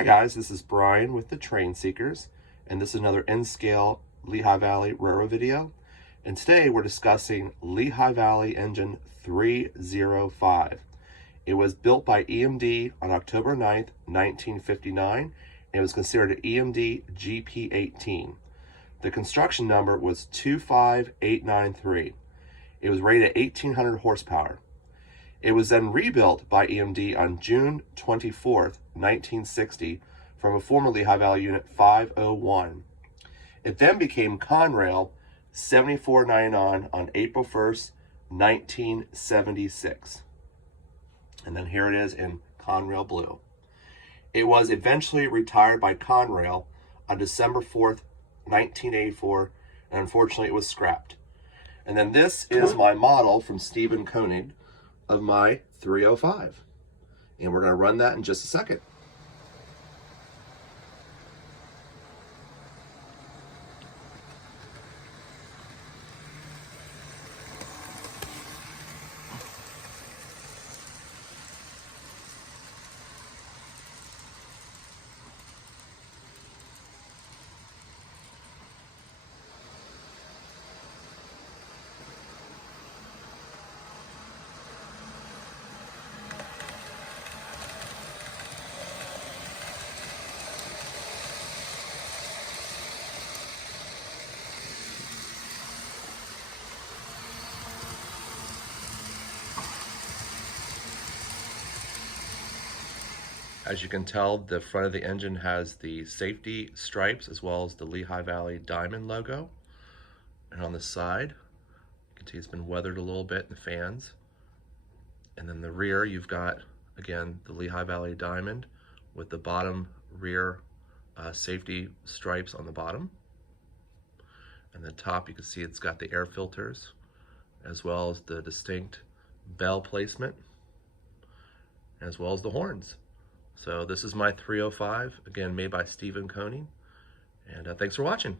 Hi guys, this is Brian with the Train Seekers, and this is another N-Scale Lehigh Valley Railroad video. And today we're discussing Lehigh Valley Engine 305. It was built by EMD on October 9th, 1959, and it was considered an EMD GP18. The construction number was 25893. It was rated at 1800 horsepower. It was then rebuilt by EMD on June 24th, 1960 from a former Lehigh Valley Unit 501. It then became Conrail 7499 on April 1st, 1976. And then here it is in Conrail blue. It was eventually retired by Conrail on December 4th, 1984, and unfortunately it was scrapped. And then this is my model from Stephan Koenig of my 305. And we're going to run that in just a second. As you can tell, the front of the engine has the safety stripes as well as the Lehigh Valley diamond logo. And on the side, you can see it's been weathered a little bit in the fans. And then the rear, you've got, again, the Lehigh Valley diamond with the bottom rear safety stripes on the bottom. And the top, you can see it's got the air filters as well as the distinct bell placement, as well as the horns. So this is my 305, again, made by Stephan Koenig, and thanks for watching.